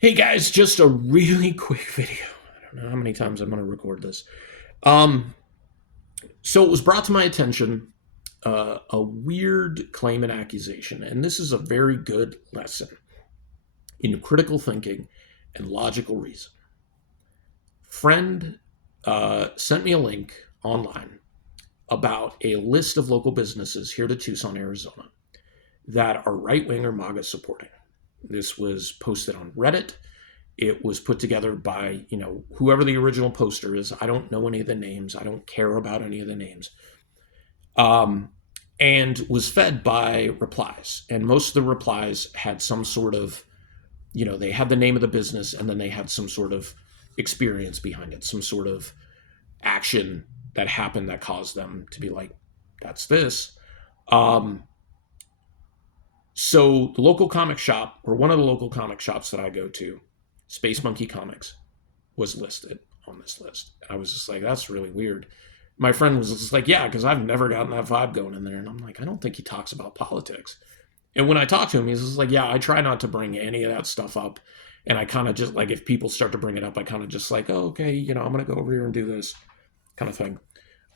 Hey guys, just a really quick video. I don't know how many times I'm going to record this. Um, so it was brought to my attention a weird claim and accusation, and this is a very good lesson in critical thinking and logical reason. Friend sent me a link online about a list of local businesses here to Tucson, Arizona, that are right wing or MAGA supporting. This was posted on Reddit. It was put together by, whoever the original poster is. I don't know any of the names. I don't care about any of the names. Um, and was fed by replies. And most of the replies had some sort of, they had the name of the business and then they had some sort of experience behind it, some sort of action that happened that caused them to be like, that's this. Um, so the local comic shop, or one of the local comic shops that I go to, Space Monkey Comics, was listed on this list. And I was just like, that's really weird. My friend was just like, yeah, because I've never gotten that vibe going in there. And I'm like, I don't think he talks about politics. And when I talk to him, he's just like, yeah, I try not to bring any of that stuff up. And I kind of just like, if people start to bring it up, I kind of just like, oh, okay, I'm going to go over here and do this kind of thing.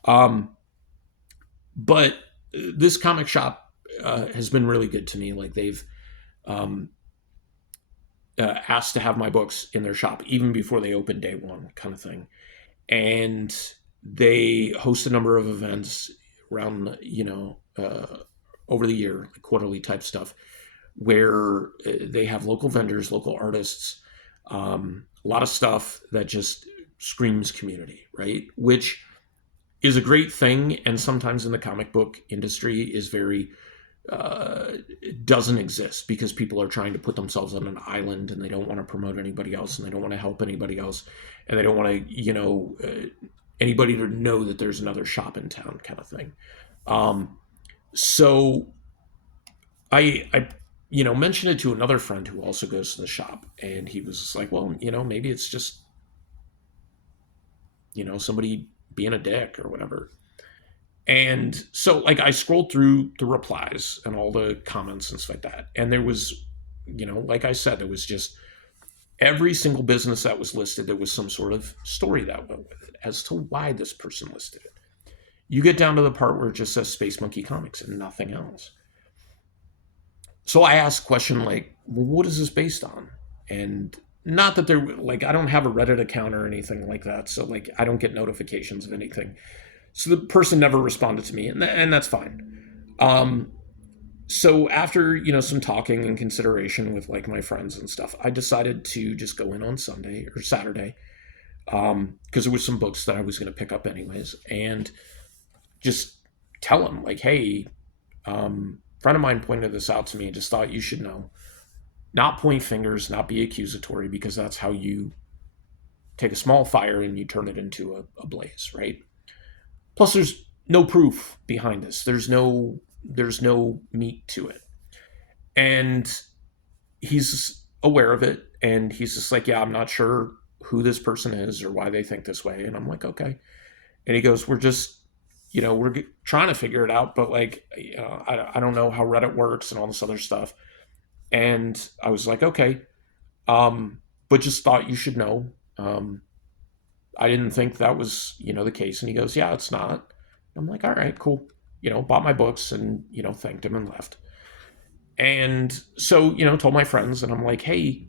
Um, but this comic shop has been really good to me. Like they've um, asked to have my books in their shop even before they open day one, kind of thing. And they host a number of events around, over the year, like quarterly type stuff, where they have local vendors, local artists, a lot of stuff that just screams community, right? Which is a great thing, and sometimes in the comic book industry is very doesn't exist because people are trying to put themselves on an island and they don't want to promote anybody else and they don't want to help anybody else and they don't want to anybody to know that there's another shop in town, kind of thing. So I mentioned it to another friend who also goes to the shop, and he was just like, well, maybe it's just somebody being a dick or whatever. And so, like, I scrolled through the replies and all the comments and stuff like that. And there was, like I said, there was just every single business that was listed, there was some sort of story that went with it as to why this person listed it. You get down to the part where it just says Space Monkey Comics and nothing else. So I asked a question like, well, what is this based on? And not that they're like, I don't have a Reddit account or anything like that. So, like, I don't get notifications of anything. So the person never responded to me, and that's fine. So after some talking and consideration with like my friends and stuff, I decided to just go in on Sunday or Saturday because there was some books that I was going to pick up anyways, and just tell them like, hey, friend of mine pointed this out to me and just thought you should know. Not point fingers, not be accusatory, because that's how you take a small fire and you turn it into a blaze, right? Plus, there's no proof behind this. There's no meat to it, and he's aware of it, and he's just like, yeah, I'm not sure who this person is or why they think this way, and I'm like, okay. And he goes, we're just, we're trying to figure it out, but like, I don't know how Reddit works and all this other stuff. And I was like, okay, but just thought you should know. I didn't think that was, the case. And he goes, yeah, it's not. I'm like, all right, cool. Bought my books and, thanked him and left. And so, told my friends, and I'm like, hey,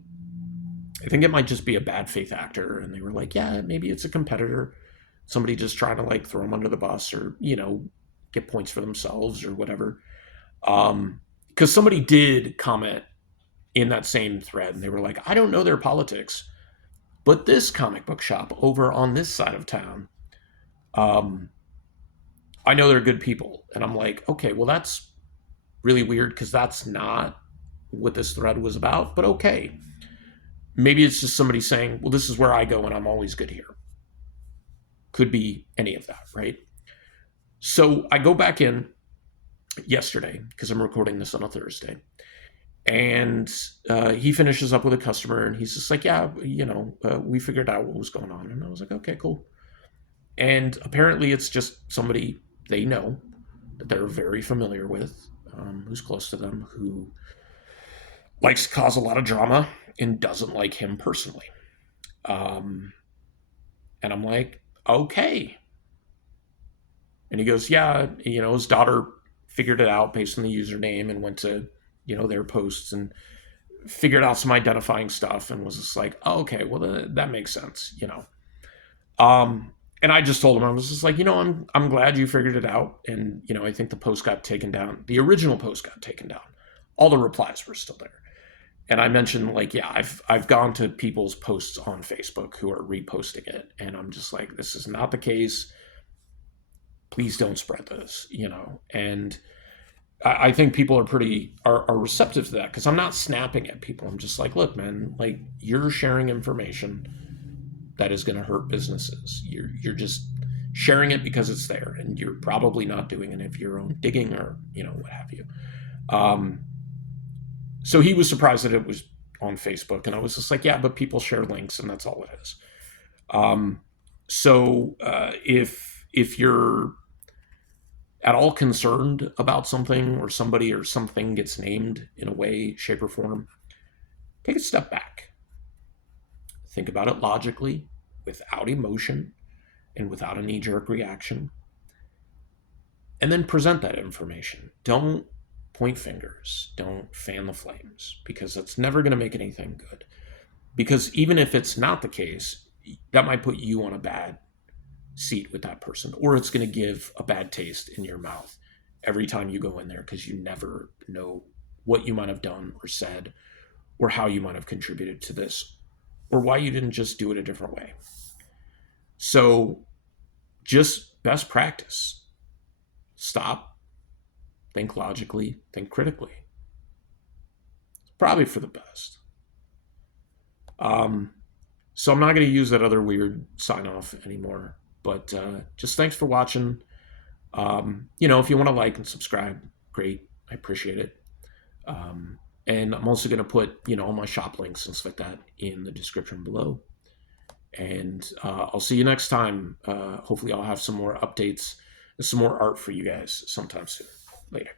I think it might just be a bad faith actor. And they were like, yeah, maybe it's a competitor. Somebody just trying to like throw him under the bus or, get points for themselves or whatever. Because somebody did comment in that same thread and they were like, I don't know their politics, but this comic book shop over on this side of town, um, I know they're good people. And I'm like, okay, well, that's really weird because that's not what this thread was about, but okay. Maybe it's just somebody saying, well, this is where I go and I'm always good here. Could be any of that, right? So I go back in yesterday because I'm recording this on a Thursday. And he finishes up with a customer and he's just like, yeah, we figured out what was going on. And I was like, okay, cool. And apparently it's just somebody they know that they're very familiar with, who's close to them, who likes to cause a lot of drama and doesn't like him personally. Um, and I'm like, okay. And he goes, yeah, his daughter figured it out based on the username and went to, their posts and figured out some identifying stuff and was just like, oh, okay, well, that makes sense. Um, and I just told him, I was just like, I'm glad you figured it out. And, I think the post got taken down. The original post got taken down. All the replies were still there. And I mentioned, like, yeah, I've gone to people's posts on Facebook who are reposting it. And I'm just like, this is not the case. Please don't spread this. And I think people are receptive to that because I'm not snapping at people. I'm just like, look, man, like, you're sharing information that is going to hurt businesses. You're just sharing it because it's there, and you're probably not doing any of your own digging or what have you. So he was surprised that it was on Facebook, and I was just like, yeah, but people share links, and that's all it is. If you're at all concerned about something or somebody or something gets named in a way, shape, or form, take a step back. Think about it logically, without emotion, and without a knee-jerk reaction. And then present that information. Don't point fingers. Don't fan the flames, because that's never going to make anything good. Because even if it's not the case, that might put you on a bad seat with that person, or it's going to give a bad taste in your mouth every time you go in there, because you never know what you might have done or said, or how you might have contributed to this, or why you didn't just do it a different way. So just best practice. Stop, think logically, think critically. It's probably for the best. So I'm not going to use that other weird sign off anymore, but just thanks for watching. If you want to like and subscribe, great. I appreciate it. And I'm also going to put, all my shop links and stuff like that in the description below. And I'll see you next time. Hopefully I'll have some more updates and some more art for you guys sometime soon. Later.